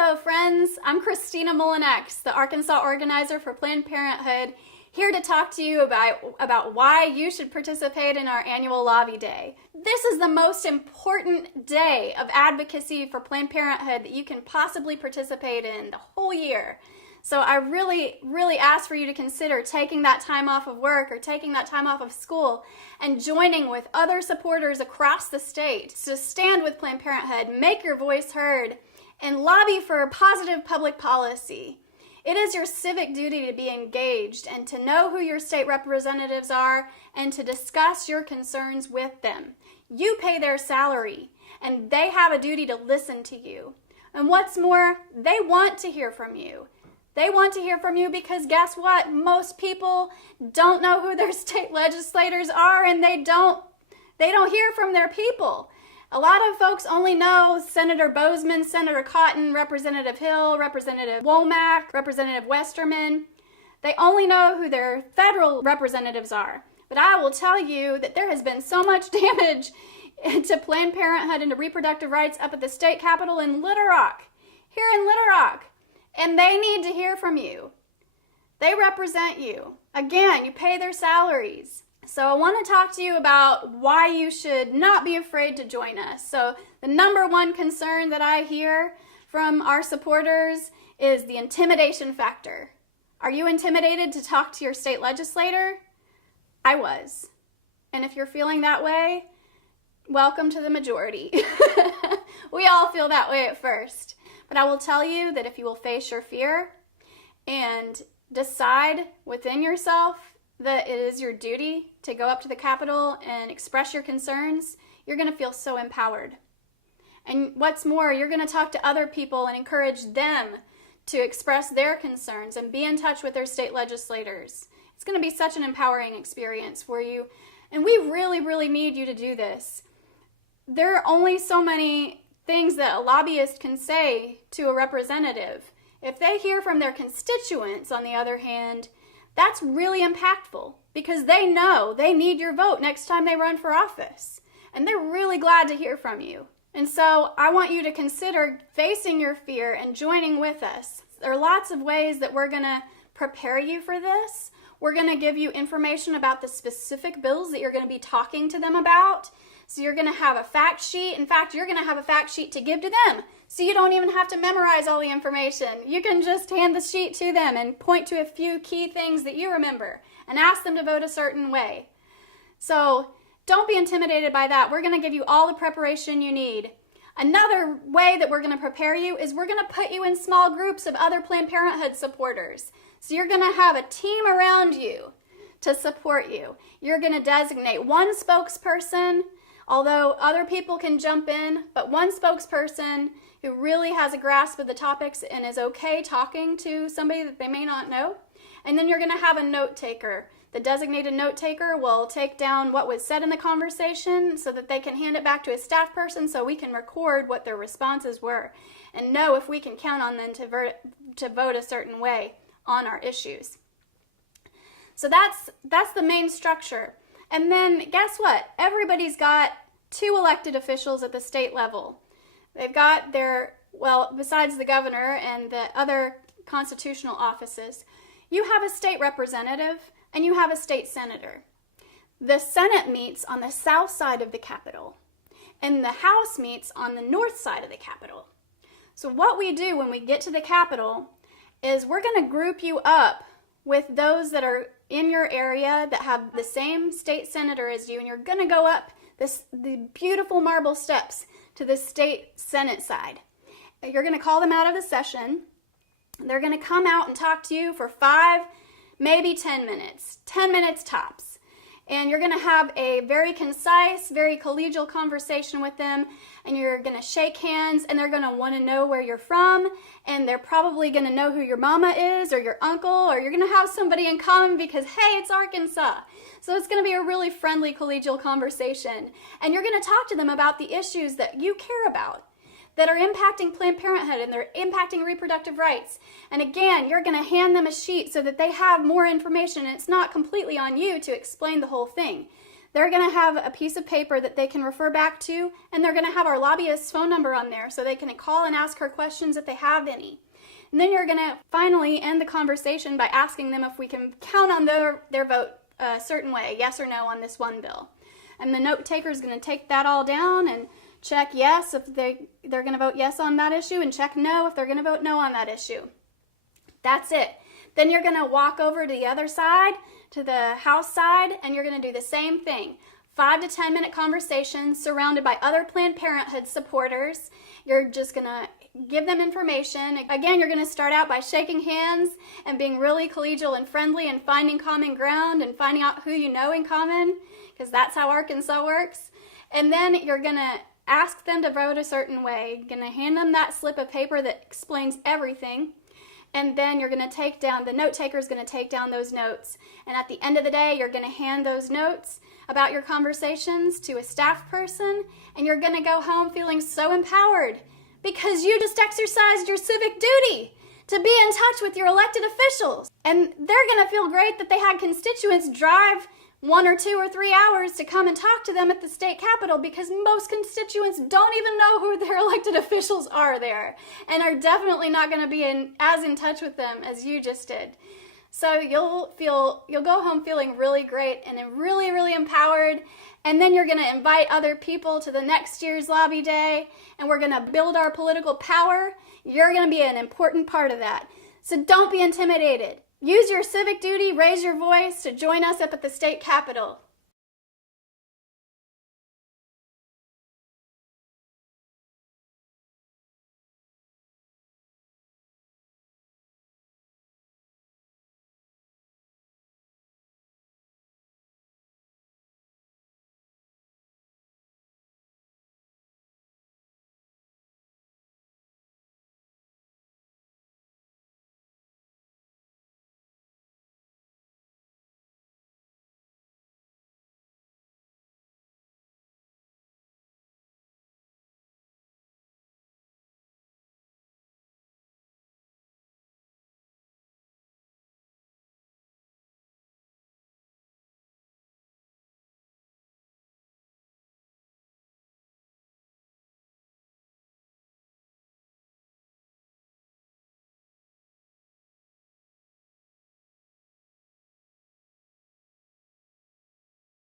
Hello friends, I'm Christina Molinex, the Arkansas organizer for Planned Parenthood, here to talk to you about why you should participate in our annual Lobby Day. This is the most important day of advocacy for Planned Parenthood that you can possibly participate in the whole year. So I really ask for you to consider taking that time off of work or taking that time off of school and joining with other supporters across the state to stand with Planned Parenthood, make your voice heard, and lobby for positive public policy. It is your civic duty to be engaged and to know who your state representatives are and to discuss your concerns with them. You pay their salary and they have a duty to listen to you. And what's more, they want to hear from you. They want to hear from you because guess what? Most people don't know who their state legislators are and they don't hear from their people. A lot of folks only know Senator Bozeman, Senator Cotton, Representative Hill, Representative Womack, Representative Westerman. They only know who their federal representatives are. But I will tell you that there has been so much damage to Planned Parenthood and to reproductive rights up at the state capitol in Little Rock, here in Little Rock. And they need to hear from you. They represent you. Again, you pay their salaries. So I want to talk to you about why you should not be afraid to join us. So the number one concern that I hear from our supporters is the intimidation factor. Are you intimidated to talk to your state legislator? I was. And if you're feeling that way, welcome to the majority. We all feel that way at first. But I will tell you that if you will face your fear and decide within yourself that it is your duty to go up to the Capitol and express your concerns, you're going to feel so empowered. And what's more, you're going to talk to other people and encourage them to express their concerns and be in touch with their state legislators. It's going to be such an empowering experience for you. And we really need you to do this. There are only so many things that a lobbyist can say to a representative. If they hear from their constituents, on the other hand, that's really impactful because they know they need your vote next time they run for office. And they're really glad to hear from you. And so I want you to consider facing your fear and joining with us. There are lots of ways that we're going to prepare you for this. We're going to give you information about the specific bills that you're going to be talking to them about. So you're going to have a fact sheet. In fact, you're going to have a fact sheet to give to them. So you don't even have to memorize all the information. You can just hand the sheet to them and point to a few key things that you remember and ask them to vote a certain way. So don't be intimidated by that. We're going to give you all the preparation you need. Another way that we're going to prepare you is we're going to put you in small groups of other Planned Parenthood supporters. So you're going to have a team around you to support you. You're going to designate one spokesperson, although other people can jump in, but one spokesperson who really has a grasp of the topics and is okay talking to somebody that they may not know. And then you're going to have a note taker. The designated note taker will take down what was said in the conversation so that they can hand it back to a staff person so we can record what their responses were and know if we can count on them to vote a certain way on our issues. So that's the main structure. And then guess what? Everybody's got 2 elected officials at the state level. They've got besides the governor and the other constitutional offices, you have a state representative and you have a state senator. The Senate meets on the south side of the Capitol and the House meets on the north side of the Capitol. So what we do when we get to the Capitol is we're going to group you up with those that are in your area that have the same state senator as you, and you're going to go up the beautiful marble steps to the state Senate side. You're going to call them out of the session. They're going to come out and talk to you for 5, maybe 10 minutes, 10 minutes tops. And you're going to have a very concise, very collegial conversation with them, and you're going to shake hands, and they're going to want to know where you're from, and they're probably going to know who your mama is or your uncle, or you're going to have somebody in common because, hey, it's Arkansas. So it's going to be a really friendly, collegial conversation. And you're going to talk to them about the issues that you care about, that are impacting Planned Parenthood and they're impacting reproductive rights. And again, you're going to hand them a sheet so that they have more information and it's not completely on you to explain the whole thing. they're going to have a piece of paper that they can refer back to, and they're going to have our lobbyist's phone number on there so they can call and ask her questions if they have any. And then you're going to finally end the conversation by asking them if we can count on their vote a certain way, yes or no, on this one bill. And the note taker is going to take that all down and check yes if they're going to vote yes on that issue, and check no if they're going to vote no on that issue. That's it. Then you're going to walk over to the other side, to the House side, and you're going to do the same thing. 5 to 10 minute conversations surrounded by other Planned Parenthood supporters. You're just going to give them information. Again, you're going to start out by shaking hands and being really collegial and friendly and finding common ground and finding out who you know in common, because that's how Arkansas works. And then you're going to ask them to vote a certain way. You're going to hand them that slip of paper that explains everything. And then you're going to take down, the note taker is going to take down those notes. And at the end of the day, you're going to hand those notes about your conversations to a staff person, and you're going to go home feeling so empowered because you just exercised your civic duty to be in touch with your elected officials. And they're going to feel great that they had constituents drive 1 or 2 or 3 hours to come and talk to them at the state capitol, because most constituents don't even know who their elected officials are there and are definitely not going to be as in touch with them as you just did. So you'll go home feeling really great and really, really empowered. And then you're going to invite other people to the next year's lobby day, and we're going to build our political power. You're going to be an important part of that. So don't be intimidated. Use your civic duty, raise your voice to join us up at the state capitol.